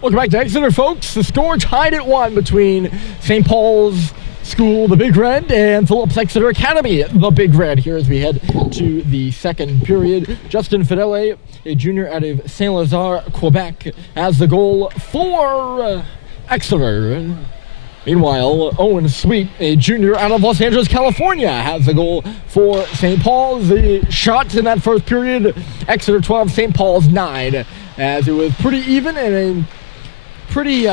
Welcome back to Exeter, folks. The score tied at 1 between St. Paul's School, the Big Red, and Phillips Exeter Academy, the Big Red, here as we head to the second period. Justin Fidele, a junior out of Saint-Lazare, Quebec, has the goal for Exeter. Meanwhile, Owen Sweet, a junior out of Los Angeles, California, has the goal for St. Paul's. The shots in that first period, Exeter 12, St. Paul's 9, as it was pretty even and a pretty,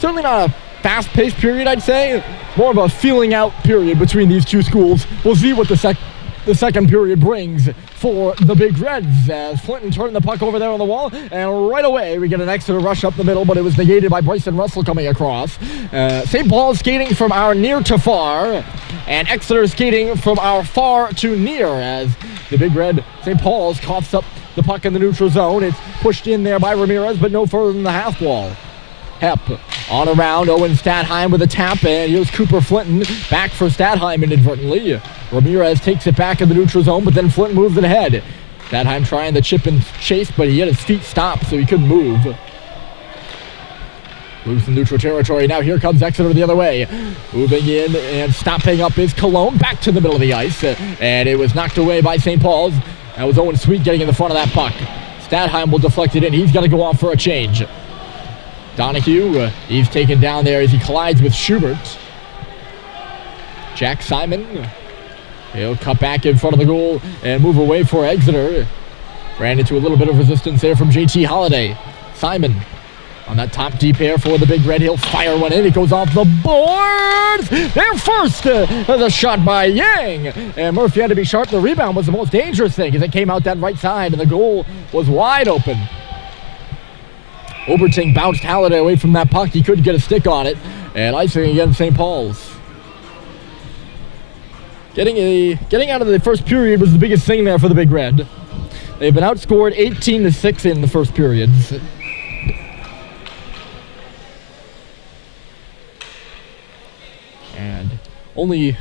certainly not a fast-paced period, I'd say. More of a feeling out period between these two schools. We'll see what the second period brings for the Big Reds as Flinton turned the puck over there on the wall, and right away we get an Exeter rush up the middle, but it was negated by Bryson Russell coming across. St. Paul skating from our near to far, and Exeter skating from our far to near as the Big Red St. Paul's coughs up the puck in the neutral zone. It's pushed in there by Ramirez, but no further than the half wall. Hep on around, Owen Stadheim with a tap, and here's Cooper Flinton back for Stadheim inadvertently. Ramirez takes it back in the neutral zone, but then Flinton moves it ahead. Stadheim trying the chip and chase, but he had his feet stopped, so he couldn't move. Moves to neutral territory. Now here comes Exeter the other way. Moving in and stopping up is Cologne back to the middle of the ice, and it was knocked away by St. Paul's. That was Owen Sweet getting in the front of that puck. Stadheim will deflect it in. He's got to go off for a change. Donahue, he's taken down there as he collides with Schubert. Jack Simon, he'll cut back in front of the goal and move away for Exeter. Ran into a little bit of resistance there from JT Holiday. Simon on that top deep pair for the Big Red. He'll fire one in. It goes off the boards. There first. There's a shot by Yang. And Murphy had to be sharp. The rebound was the most dangerous thing as it came out that right side, and the goal was wide open. Oberting bounced Halliday away from that puck. He couldn't get a stick on it. And icing against St. Paul's. Getting out of the first period was the biggest thing there for the Big Red. They've been outscored 18-6 in the first periods. And only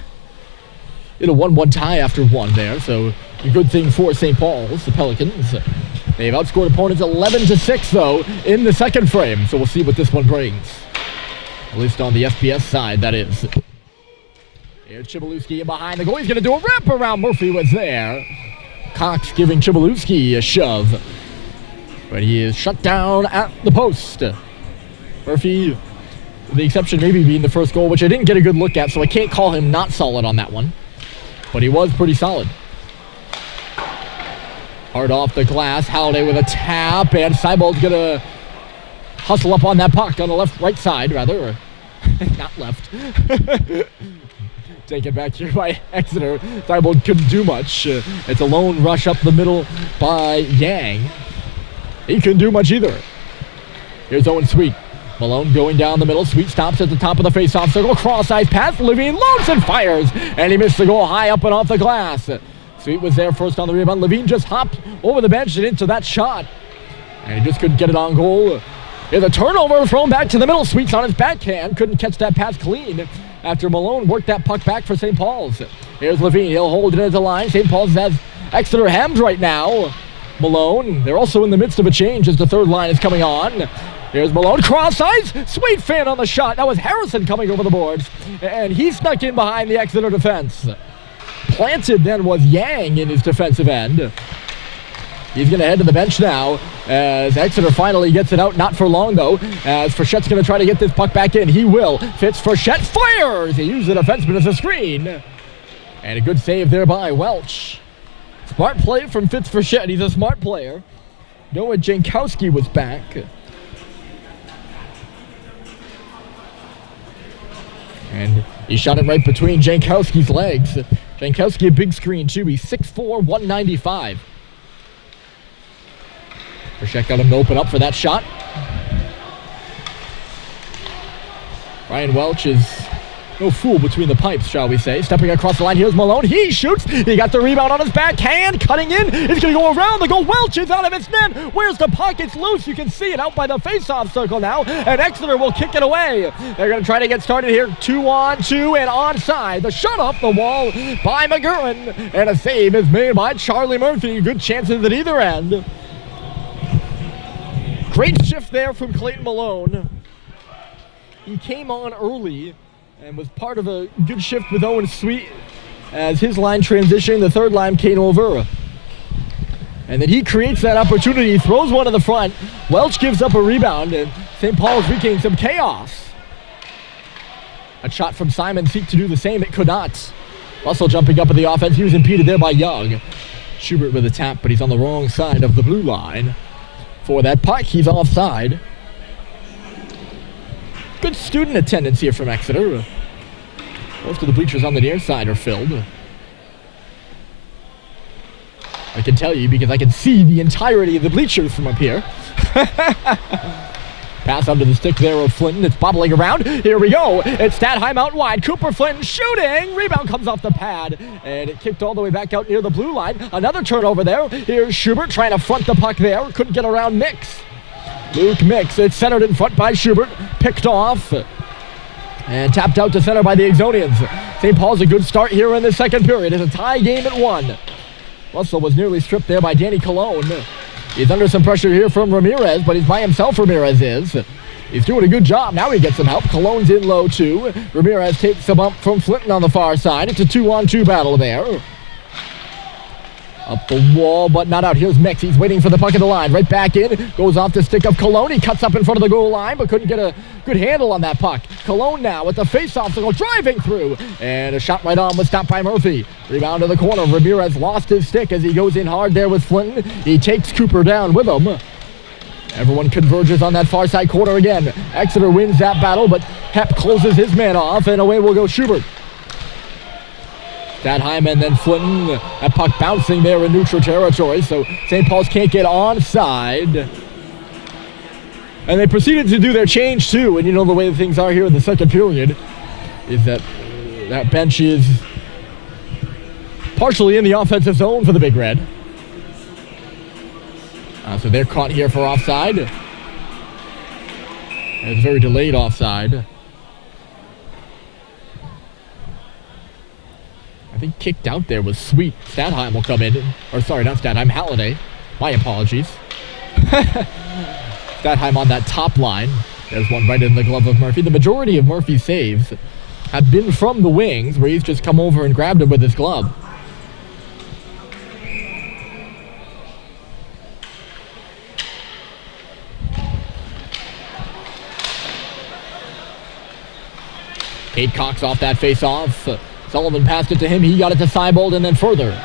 in a 1-1 tie after one there, so a good thing for St. Paul's, the Pelicans. They've outscored opponents 11-6, though, in the second frame, so we'll see what this one brings. At least on the SPS side, that is. Here's Chibalewski in behind the goal. He's going to do a wraparound. Murphy was there. Cox giving Chibalewski a shove. But he is shut down at the post. Murphy, the exception maybe being the first goal, which I didn't get a good look at, so I can't call him not solid on that one. But he was pretty solid. Hard off the glass. Halliday with a tap, and Seibald's going to hustle up on that puck on the right side, rather. Not left. Taken back here by Exeter. Seibald couldn't do much. It's a lone rush up the middle by Yang. He couldn't do much either. Here's Owen Sweet. Malone going down the middle. Sweet stops at the top of the face-off circle. Cross-ice pass. Levine loads and fires. And he missed the goal high up and off the glass. Sweet was there first on the rebound. Levine just hopped over the bench and into that shot. And he just couldn't get it on goal. Here's a turnover thrown back to the middle. Sweet's on his backhand. Couldn't catch that pass clean after Malone worked that puck back for St. Paul's. Here's Levine. He'll hold it at the line. St. Paul's has Exeter hemmed right now. Malone, they're also in the midst of a change as the third line is coming on. Here's Malone, cross ice, Sweet fan on the shot. That was Harrison coming over the boards, and he snuck in behind the Exeter defense. Planted then was Yang in his defensive end. He's going to head to the bench now as Exeter finally gets it out. Not for long, though, as Frichette's going to try to get this puck back in. He will. Fitz Frichette fires. He used the defenseman as a screen. And a good save there by Welch. Smart play from Fitz Frichette. He's a smart player. Noah Jankowski was back. And he shot it right between Jankowski's legs. Jankowski a big screen, too. He's 6'4", 195. Frichette got him to open up for that shot. Ryan Welch is no fool between the pipes, shall we say. Stepping across the line, here's Malone. He shoots. He got the rebound on his backhand. Cutting in. He's going to go around the goal. Welch is out of his net. Where's the puck? It's loose. You can see it out by the face-off circle now. And Exeter will kick it away. They're going to try to get started here. 2-on-2 and onside. The shot off the wall by McGurran. And a save is made by Charlie Murphy. Good chances at either end. Great shift there from Clayton Malone. He came on early and was part of a good shift with Owen Sweet as his line transitioned. The third line came over. And then he creates that opportunity, throws one to the front. Welch gives up a rebound, and St. Paul's wreaking some chaos. A shot from Simon seeked to do the same. It could not. Russell jumping up at the offense. He was impeded there by Young. Schubert with a tap, but he's on the wrong side of the blue line. For that puck, he's offside. Good student attendance here from Exeter. Most of the bleachers on the near side are filled. I can tell you because I can see the entirety of the bleachers from up here. Pass under the stick there of Flinton. It's bobbling around. Here we go. It's Stadheim out wide. Cooper Flinton shooting. Rebound comes off the pad. And it kicked all the way back out near the blue line. Another turnover there. Here's Schubert trying to front the puck there. Couldn't get around Mix. Luke Mix. It's centered in front by Schubert. Picked off. And tapped out to center by the Exonians. St. Paul's a good start here in the second period. It's a tie game at 1. Russell was nearly stripped there by Danny Colon. He's under some pressure here from Ramirez, but he's by himself, Ramirez is. He's doing a good job. Now he gets some help. Colon's in low, too. Ramirez takes a bump from Flinton on the far side. It's a 2-on-2 battle there. Up the wall, but not out. Here's Mix. He's waiting for the puck at the line. Right back in. Goes off the stick of Colon. He cuts up in front of the goal line, but couldn't get a good handle on that puck. Colon now with the face-off circle driving through. And a shot right on was stopped by Murphy. Rebound to the corner. Ramirez lost his stick as he goes in hard there with Flinton. He takes Cooper down with him. Everyone converges on that far side corner again. Exeter wins that battle, but Hepp closes his man off, and away will go Schubert. Stadheim and then Flinton. That puck bouncing there in neutral territory, so St. Paul's can't get onside. And they proceeded to do their change too, and you know the way things are here in the second period is that that bench is partially in the offensive zone for the Big Red. So they're caught here for offside. And it's very delayed offside. I think kicked out there was Sweet. Stadheim will come in. Or sorry, not Stadheim, Halliday. My apologies. Stadheim on that top line. There's one right in the glove of Murphy. The majority of Murphy's saves have been from the wings, where he's just come over and grabbed him with his glove. Cade Cox off that face-off. Sullivan passed it to him. He got it to Seibold and then further.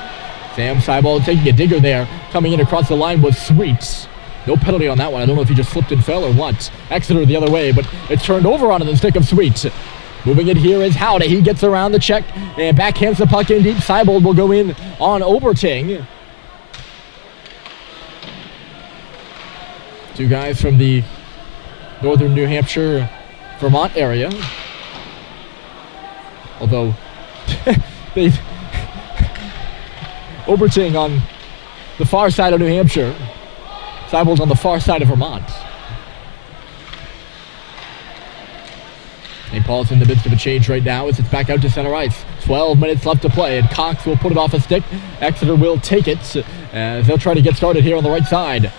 Sam Seibold taking a digger there. Coming in across the line was Sweet. No penalty on that one. I don't know if he just slipped and fell or what. Exeter the other way, but it's turned over onto the stick of Sweet. Moving it here is Howdy. He gets around the check and backhands the puck in deep. Seibold will go in on Oberting. Two guys from the northern New Hampshire, Vermont area. Although, Oberting on the far side of New Hampshire. Seibold's on the far side of Vermont. St. Paul's in the midst of a change right now as it's back out to center ice. 12 minutes left to play, and Cox will put it off a stick. Exeter will take it as they'll try to get started here on the right side.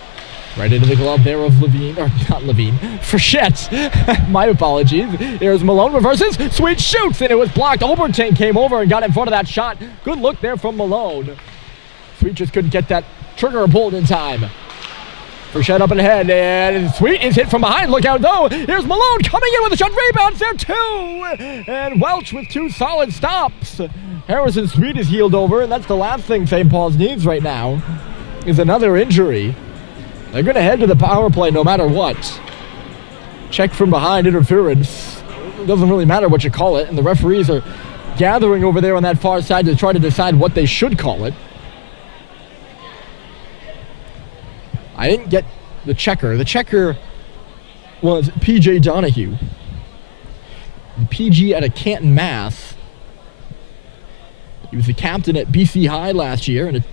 Right into the glove there of Levine, or not Levine, Frechette. My apologies. Here's Malone, reverses, Sweet shoots, and it was blocked. Oberting came over and got in front of that shot. Good look there from Malone. Sweet just couldn't get that trigger pulled in time. Frechette up ahead, and Sweet is hit from behind. Look out, though. Here's Malone coming in with a shot. Rebounds there, too. And Welch with two solid stops. Harrison Sweet is healed over, and that's the last thing St. Paul's needs right now, is another injury. They're going to head to the power play no matter what. Check from behind interference. It doesn't really matter what you call it, and the referees are gathering over there on that far side to try to decide what they should call it. I didn't get the checker. The checker was P.J. Donahue. PG out of Canton, Mass. He was the captain at BC High last year and a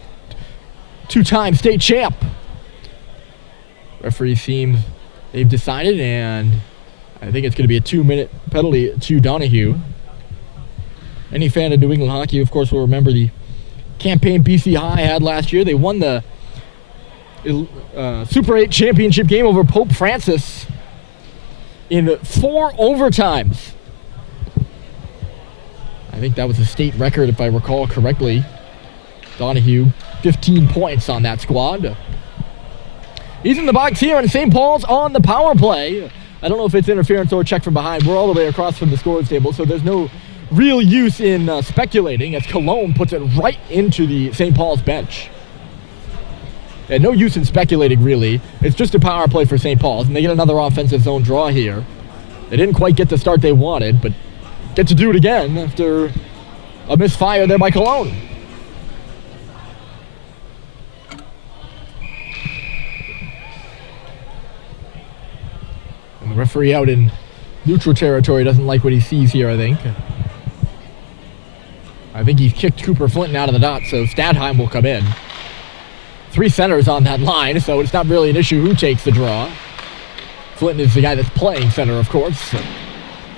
two-time state champ. Referee seems they've decided, and I think it's going to be a 2-minute penalty to Donahue. Any fan of New England hockey, of course, will remember the campaign BC High had last year. They won the Super 8 championship game over Pope Francis in 4 overtimes. I think that was a state record, if I recall correctly. Donahue, 15 points on that squad. He's in the box here, and St. Paul's on the power play. I don't know if it's interference or a check from behind. We're all the way across from the scores table, so there's no real use in speculating as Cologne puts it right into the St. Paul's bench. And no use in speculating, really. It's just a power play for St. Paul's, and they get another offensive zone draw here. They didn't quite get the start they wanted, but get to do it again after a misfire there by Cologne. And the referee out in neutral territory doesn't like what he sees here, I think. I think he's kicked Cooper Flinton out of the dot, so Stadheim will come in. 3 centers on that line, so it's not really an issue who takes the draw. Flinton is the guy that's playing center, of course.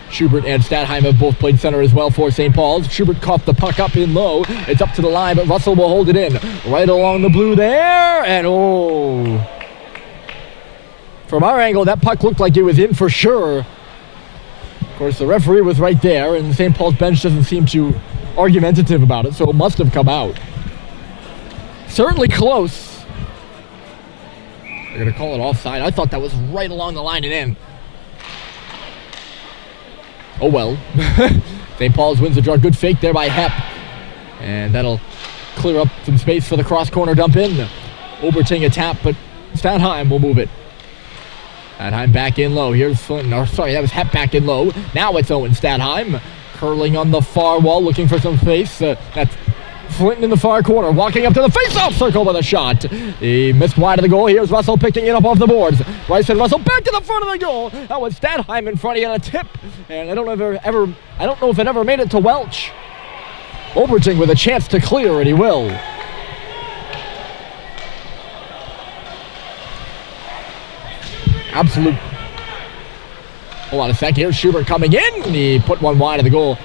Schubert and Stadheim have both played center as well for St. Paul's. Schubert caught the puck up in low. It's up to the line, but Russell will hold it in. Right along the blue there, and oh. From our angle, that puck looked like it was in for sure. Of course, the referee was right there, and the St. Paul's bench doesn't seem too argumentative about it, so it must have come out. Certainly close. They're going to call it offside. I thought that was right along the line and in. Oh well. St. Paul's wins the draw. Good fake there by Hepp. And that'll clear up some space for the cross corner dump in. Oberting a tap, but Stadheim will move it. Stadheim back in low. Here's Flinton. Oh, sorry, that was Hepp back in low. Now it's Owen Stadheim. Curling on the far wall, looking for some space. That's Flinton in the far corner, walking up to the face-off circle with a shot. He missed wide of the goal. Here's Russell picking it up off the boards. Bryson Russell back to the front of the goal. That was Stadheim in front. He had a tip, and I don't know if it ever made it to Welch. Oberting with a chance to clear, and he will. Absolute. Hold on a sec. Here's Schubert coming in. He put one wide of the goal.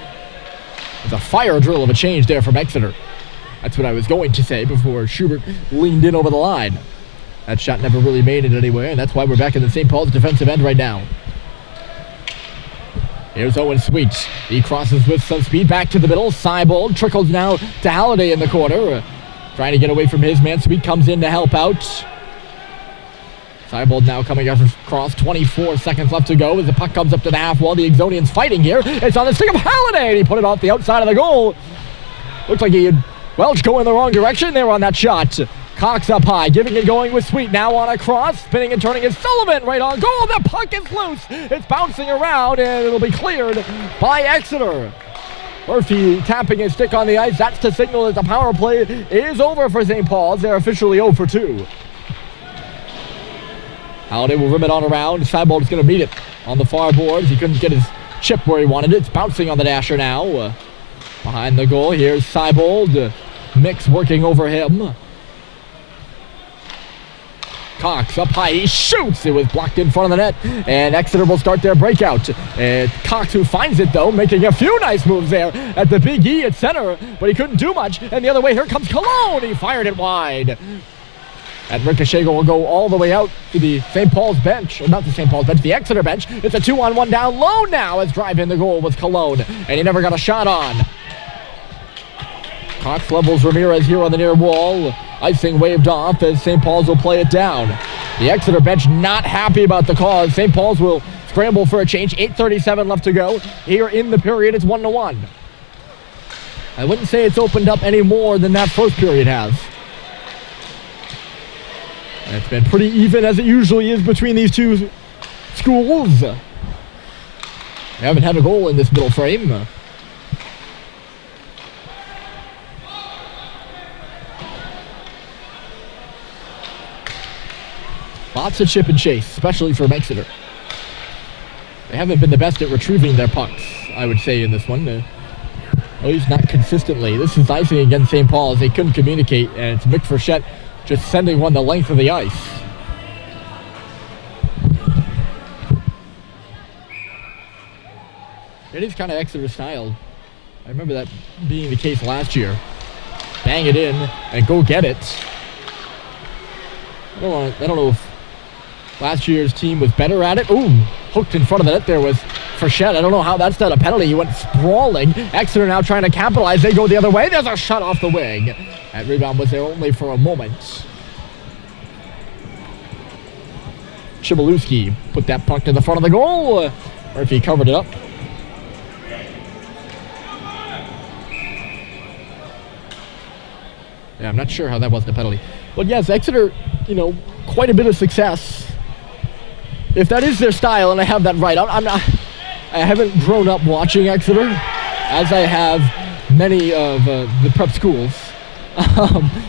There's a fire drill of a change there from Exeter. That's what I was going to say before Schubert leaned in over the line. That shot never really made it anywhere, and that's why we're back in the St. Paul's defensive end right now. Here's Owen Sweet. He crosses with some speed back to the middle. Seibold trickles now to Halliday in the corner. Trying to get away from his man. Sweet comes in to help out. Seibold now coming across. 24 seconds left to go as the puck comes up to the half wall. The Exonians fighting here. It's on the stick of Halliday, and he put it off the outside of the goal. Looks like he had Welch going the wrong direction there on that shot. Cox up high, giving and going with Sweet. Now on a cross, spinning and turning is Sullivan right on goal. The puck is loose. It's bouncing around, and it'll be cleared by Exeter. Murphy tapping his stick on the ice. That's to signal that the power play is over for St. Paul's. They're officially 0 for 2. Halliday will rim it on around. Seibold is going to meet it on the far boards. He couldn't get his chip where he wanted it. It's bouncing on the dasher now. Behind the goal, here's Seibold. Mix working over him. Cox up high, he shoots. It was blocked in front of the net, and Exeter will start their breakout. Cox, who finds it though, making a few nice moves there at the Big E at center, but he couldn't do much. And the other way, here comes Cologne. He fired it wide. And ricochet will go all the way out to the St. Paul's bench. Or not the St. Paul's bench, the Exeter bench. It's a 2-on-1 down low now as drive in the goal with Cologne. And he never got a shot on. Cox levels Ramirez here on the near wall. Icing waved off as St. Paul's will play it down. The Exeter bench not happy about the cause. St. Paul's will scramble for a change. 8:37 left to go. Here in the period, it's 1-1. I wouldn't say it's opened up any more than that first period has. It's been pretty even, as it usually is, between these two schools. They haven't had a goal in this middle frame. Lots of chip and chase, especially from Exeter. They haven't been the best at retrieving their pucks, I would say, in this one. At least not consistently. This is icing against St. Paul's. They couldn't communicate, and it's Mick Frechette just sending one the length of the ice. It is kind of Exeter style. I remember that being the case last year. Bang it in and go get it. I don't know if last year's team was better at it. Ooh, hooked in front of the net there was Frechette. I don't know how that's not a penalty. He went sprawling. Exeter now trying to capitalize. They go the other way. There's a shot off the wing. That rebound was there only for a moment. Chibalewski put that puck to the front of the goal. Murphy covered it up. Yeah, I'm not sure how that wasn't a penalty. But yes, Exeter, quite a bit of success. If that is their style, and I have that right, I haven't grown up watching Exeter, as I have many of the prep schools,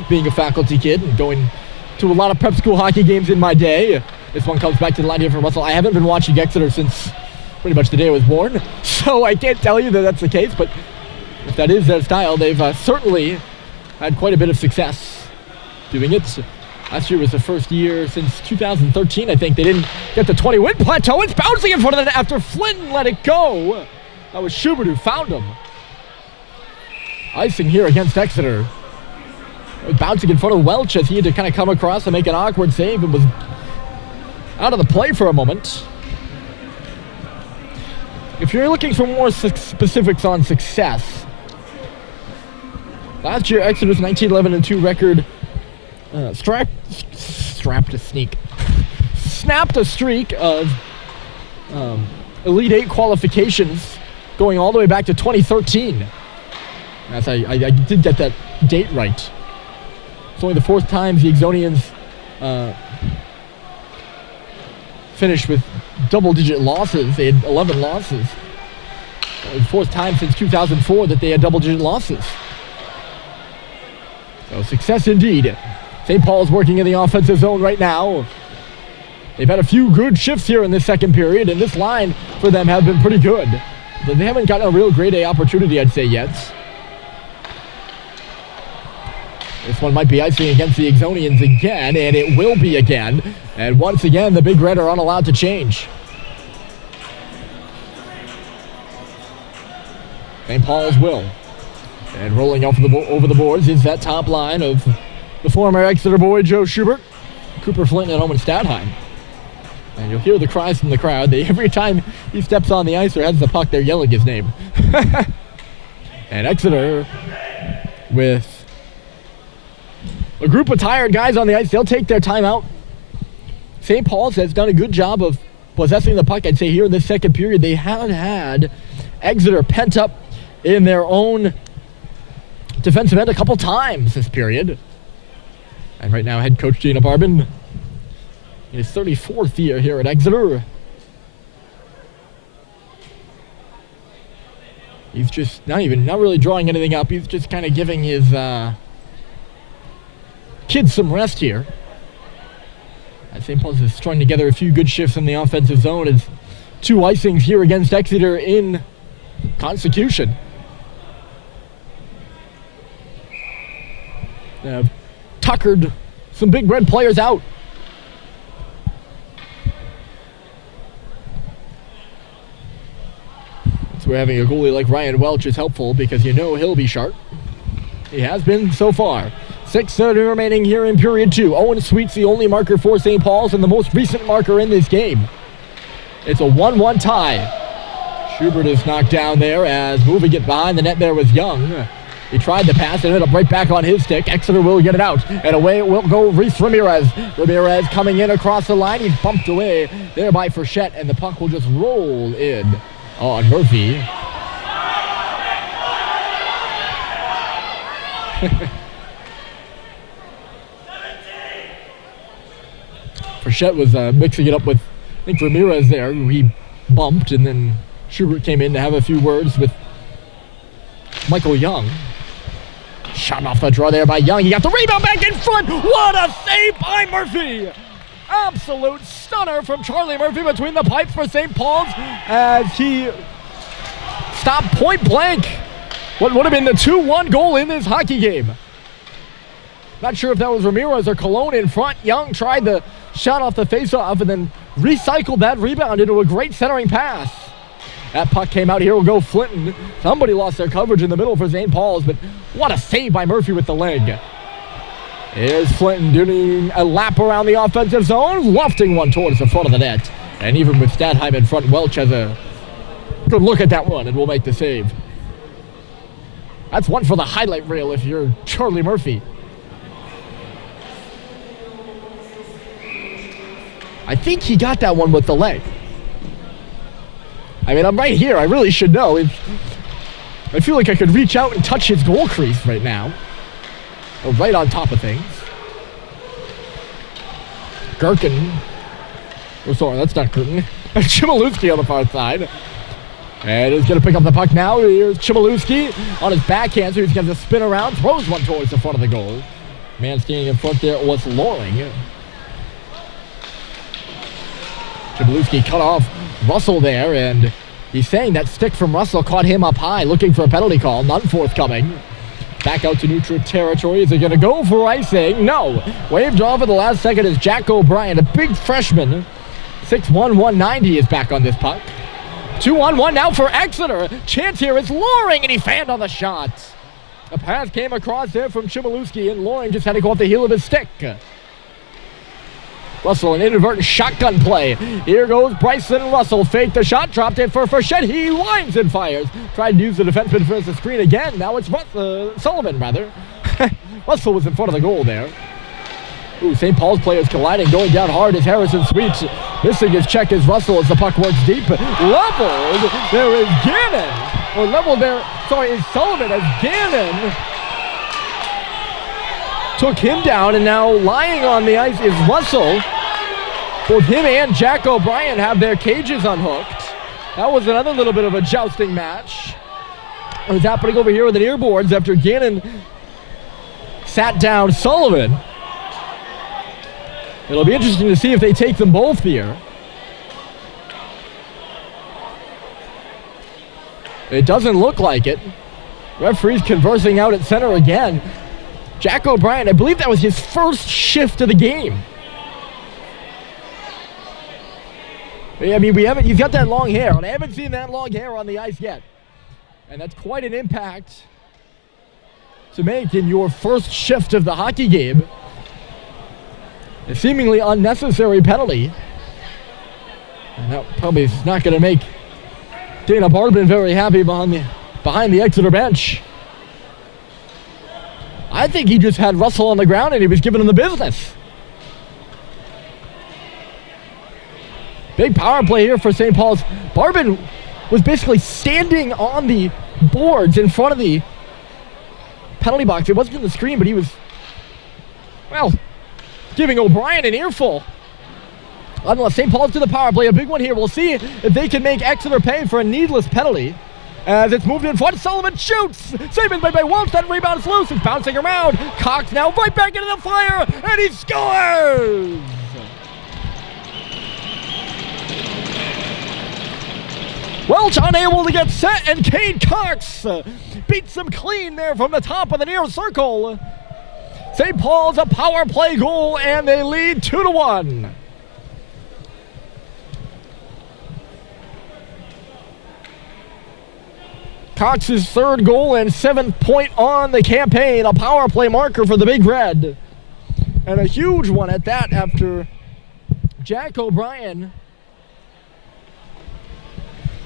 being a faculty kid and going to a lot of prep school hockey games in my day. This one comes back to the line here from Russell. I haven't been watching Exeter since pretty much the day I was born, so I can't tell you that that's the case, but if that is their style, they've certainly had quite a bit of success doing it. Last year was the first year since 2013, I think. They didn't get the 20-win plateau. It's bouncing in front of the net after Flynn let it go. That was Schubert who found him. Icing here against Exeter. It was bouncing in front of Welch as he had to kind of come across and make an awkward save and was out of the play for a moment. If you're looking for more specifics on success, last year Exeter's 19-11-2 record snapped a streak of Elite Eight qualifications going all the way back to 2013. Yes, I did get that date right. It's only the fourth time the Exonians finished with double-digit losses. They had 11 losses. It was the fourth time since 2004 that they had double-digit losses. So success indeed. St. Paul's working in the offensive zone right now. They've had a few good shifts here in this second period, and this line for them have been pretty good. But they haven't gotten a real grade A opportunity, I'd say, yet. This one might be icing against the Exonians again, and it will be again. And once again, the Big Red are unallowed to change. St. Paul's will. And rolling off over the boards is that top line of the former Exeter boy, Joe Schubert, Cooper Flint, and Owen Stadheim. And you'll hear the cries from the crowd. Every time he steps on the ice or has the puck, they're yelling his name. And Exeter, with a group of tired guys on the ice, they'll take their time out. St. Paul's has done a good job of possessing the puck. I'd say here in this second period, they have had Exeter pent up in their own defensive end a couple times this period. And right now, head coach Gina Barbin, his 34th year here at Exeter. He's just not really drawing anything up. He's just kind of giving his kids some rest here. St. Paul's is strung together a few good shifts in the offensive zone as two icings here against Exeter in consecution. Tuckered some Big Red players out. So we're having a goalie like Ryan Welch is helpful because he'll be sharp. He has been so far. 6:30 remaining here in period 2. Owen Sweet's the only marker for St. Paul's and the most recent marker in this game. It's a 1-1 tie. Schubert is knocked down there as moving it behind the net there was Young. He tried the pass and ended up right back on his stick. Exeter will get it out. And away it will go Reese Ramirez. Ramirez coming in across the line. He's bumped away there by Frechette, and the puck will just roll in on Murphy. Frechette was mixing it up with, I think, Ramirez there, who he bumped, and then Schubert came in to have a few words with Michael Young. Shot off the draw there by Young. He got the rebound back in front. What a save by Murphy! Absolute stunner from Charlie Murphy between the pipes for St. Paul's as he stopped point blank what would have been the 2-1 goal in this hockey game. Not sure if that was Ramirez or Colon in front. Young tried the shot off the faceoff and then recycled that rebound into a great centering pass. That puck came out. Here will go Flinton. Somebody lost their coverage in the middle for St. Paul's, but what a save by Murphy with the leg. Here's Flinton doing a lap around the offensive zone, lofting one towards the front of the net. And even with Stadheim in front, Welch has a good look at that one and will make the save. That's one for the highlight reel if you're Charlie Murphy. I think he got that one with the leg. I mean, I'm right here. I really should know. I feel like I could reach out and touch his goal crease right now. Or right on top of things. Gherkin. Oh, sorry, that's not Gherkin. Chmielewski on the far side. And he's going to pick up the puck now. Here's Chmielewski on his backhand, so he's going to spin around, throws one towards the front of the goal. Man standing in front there was Loring. Chmielewski cut off Russell there, and he's saying that stick from Russell caught him up high, looking for a penalty call. None forthcoming. Back out to neutral territory. Is he going to go for icing? No. Waved off at the last second is Jack O'Brien, a big freshman. 6'1", 190 is back on this puck. 2-on-1 now for Exeter. Chance here is Loring, and he fanned on the shot. A pass came across there from Chmielewski, and Loring just had to go off the heel of his stick. Russell, an inadvertent shotgun play. Here goes Bryson Russell. Faked the shot, dropped it for Frechette. He lines and fires. Tried to use the defenseman for the screen again. Now it's Sullivan, rather. Russell was in front of the goal there. Ooh, St. Paul's players colliding, going down hard as Harrison Sweets. Missing his check as Russell as the puck works deep. Leveled. There is Gannon. Or leveled there, sorry, is Sullivan as Gannon took him down, and now lying on the ice is Russell. Both him and Jack O'Brien have their cages unhooked. That was another little bit of a jousting match. It was happening over here with the earboards after Gannon sat down Sullivan. It'll be interesting to see if they take them both here. It doesn't look like it. Referees conversing out at center again. Jack O'Brien, I believe that was his first shift of the game. I mean, he's got that long hair, and I haven't seen that long hair on the ice yet. And that's quite an impact to make in your first shift of the hockey game. A seemingly unnecessary penalty. And that probably is not going to make Dana Barbin very happy behind the Exeter bench. I think he just had Russell on the ground and he was giving him the business. Big power play here for St. Paul's. Barbin was basically standing on the boards in front of the penalty box. It wasn't in the screen, but he was, well, giving O'Brien an earful. Unless St. Paul's to the power play, a big one here. We'll see if they can make Exeter pay for a needless penalty. As it's moved in front, Sullivan shoots! Saved by Welch, that rebound's loose, it's bouncing around. Cox now right back into the fire, and he scores! Welch unable to get set, and Cade Cox beats him clean there from the top of the near circle. St. Paul's a power play goal, and they lead 2-1. Cox's third goal and 7th point on the campaign, a power play marker for the Big Red. And a huge one at that after Jack O'Brien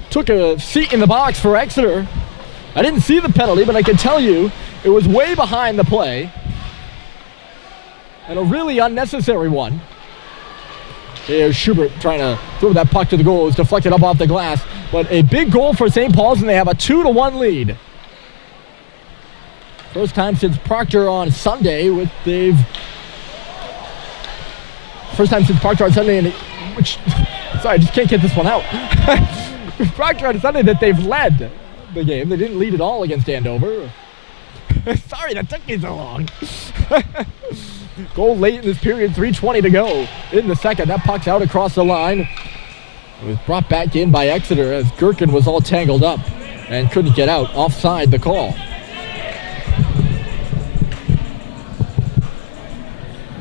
took a seat in the box for Exeter. I didn't see the penalty, but I can tell you it was way behind the play. And a really unnecessary one. Here's Schubert trying to throw that puck to the goal. It's deflected up off the glass. But a big goal for St. Paul's, and they have a 2-1 lead. First time since Proctor on Sunday, First time since Proctor on Sunday, sorry, I just can't get this one out. Proctor on Sunday that they've led the game. They didn't lead at all against Andover. Sorry, that took me so long. Goal late in this period, 3:20 to go in the second. That puck's out across the line. It was brought back in by Exeter as Gherkin was all tangled up and couldn't get out. Offside the call.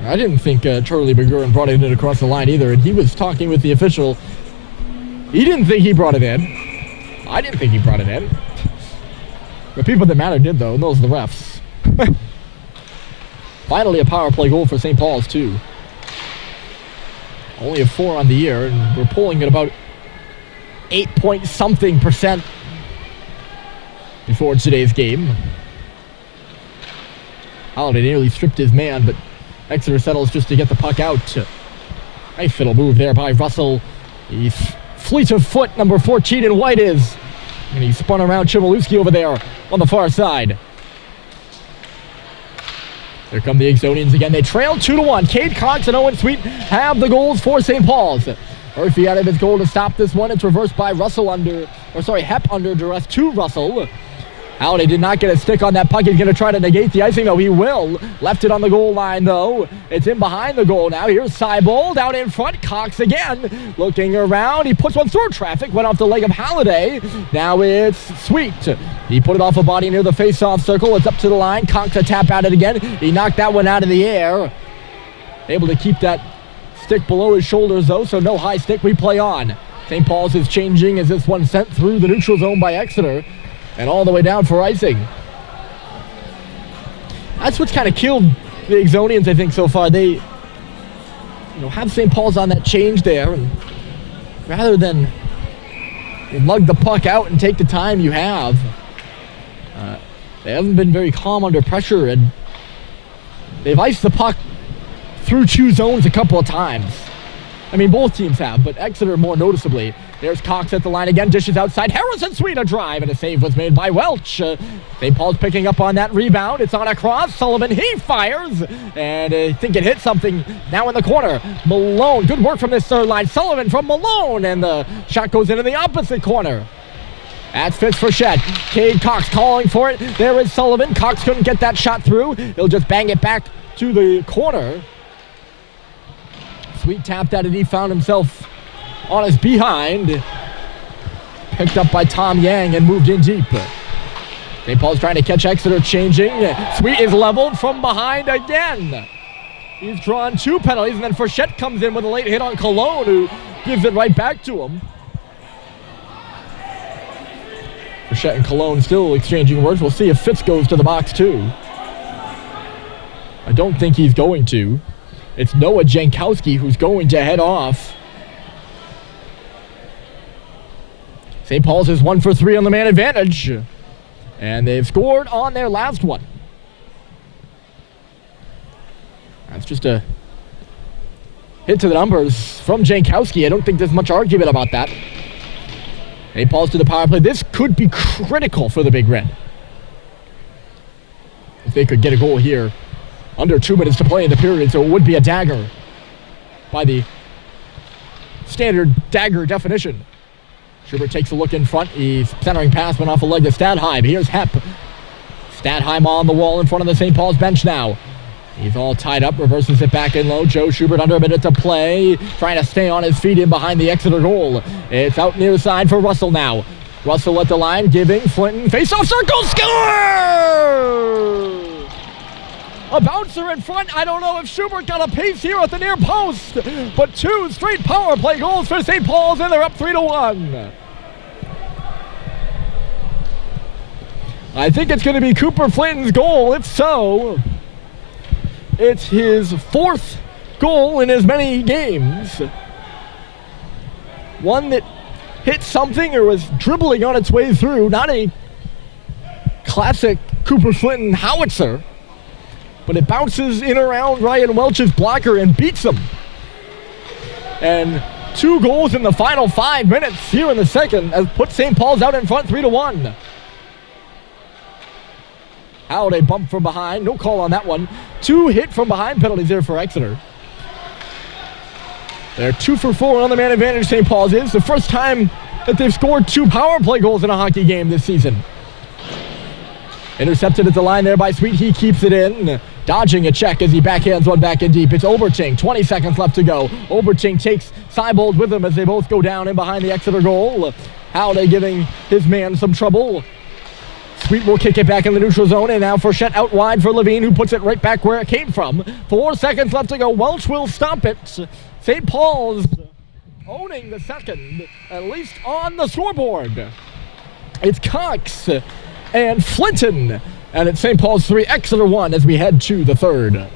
I didn't think Charlie McGurran brought it in across the line either, and he was talking with the official. He didn't think he brought it in. I didn't think he brought it in. The people that matter did, though, and those are the refs. Finally a power play goal for St. Paul's, too. Only a 4 on the year, and we're pulling at about 8-point-something% before today's game. Holiday nearly stripped his man, but Exeter settles just to get the puck out. Nice little move there by Russell. He's fleet of foot, number 14 in white is. And he spun around Chmielewski over there on the far side. Here come the Exonians again. They trail 2-1. Cade Cox and Owen Sweet have the goals for St. Paul's. Murphy out of his goal to stop this one. It's reversed by Hepp under duress to Russell. Holiday did not get a stick on that puck. He's going to try to negate the icing, though. He will. Left it on the goal line, though. It's in behind the goal now. Here's Seibold out in front. Cox again. Looking around. He puts one through traffic. Went off the leg of Holiday. Now it's Sweet. He put it off a body near the face-off circle. It's up to the line. Cox a tap at it again. He knocked that one out of the air. Able to keep that stick below his shoulders, though, so no high stick. We play on. St. Paul's is changing as this one sent through the neutral zone by Exeter. And all the way down for icing. That's what's kind of killed the Exonians, I think, so far. They, have St. Paul's on that change there, and rather than lug the puck out and take the time you have, they haven't been very calm under pressure, and they've iced the puck through 2 zones a couple of times. I mean, both teams have, but Exeter more noticeably. There's Cox at the line again, dishes outside. Harrison Sweet, a drive, and a save was made by Welch. St. Paul's picking up on that rebound. It's on a cross. Sullivan, he fires, and I think it hit something now in the corner. Malone, good work from this third line. Sullivan from Malone, and the shot goes into the opposite corner. That's Fitz Frechette. Cade Cox calling for it. There is Sullivan. Cox couldn't get that shot through. He'll just bang it back to the corner. Sweet tapped at it. He found himself on his behind. Picked up by Tom Yang and moved in deep. St. Paul's trying to catch Exeter changing. Sweet is leveled from behind again. He's drawn 2 penalties, and then Frechette comes in with a late hit on Cologne, who gives it right back to him. Frechette and Cologne still exchanging words. We'll see if Fitz goes to the box too. I don't think he's going to. It's Noah Jankowski who's going to head off. St. Paul's is 1 for 3 on the man advantage. And they've scored on their last one. That's just a hit to the numbers from Jankowski. I don't think there's much argument about that. St. Paul's to the power play. This could be critical for the Big Red. If they could get a goal here. Under 2 minutes to play in the period, so it would be a dagger by the standard dagger definition. Schubert takes a look in front. He's centering pass, went off a leg to Stadheim. Here's Hepp. Stadheim on the wall in front of the St. Paul's bench now. He's all tied up, reverses it back in low. Joe Schubert under a minute to play, trying to stay on his feet in behind the Exeter goal. It's out near the side for Russell now. Russell at the line, giving Flinton face-off circle, score! A bouncer in front. I don't know if Schubert got a piece here at the near post, but 2 straight power play goals for St. Paul's, and they're up 3-1. I think it's going to be Cooper Flinton's goal. If so, it's his 4th goal in as many games. One that hit something or was dribbling on its way through. Not a classic Cooper Flinton howitzer, but it bounces in around Ryan Welch's blocker and beats him. And 2 goals in the final 5 minutes here in the second has put St. Paul's out in front 3-1. Holiday bump from behind. No call on that one. 2 hit from behind penalties there for Exeter. They're 2 for 4 on the man advantage, St. Paul's is. The first time that they've scored 2 power play goals in a hockey game this season. Intercepted at the line there by Sweet. He keeps it in. Dodging a check as he backhands one back in deep. It's Oberting. 20 seconds left to go. Oberting takes Seibold with him as they both go down in behind the Exeter goal. Howday giving his man some trouble. Sweet will kick it back in the neutral zone, and now Frechette out wide for Levine, who puts it right back where it came from. 4 seconds left to go. Welch will stop it. St. Paul's owning the second, at least on the scoreboard. It's Cox and Flinton And it's St. Paul's 3, Exeter 1 as we head to the third.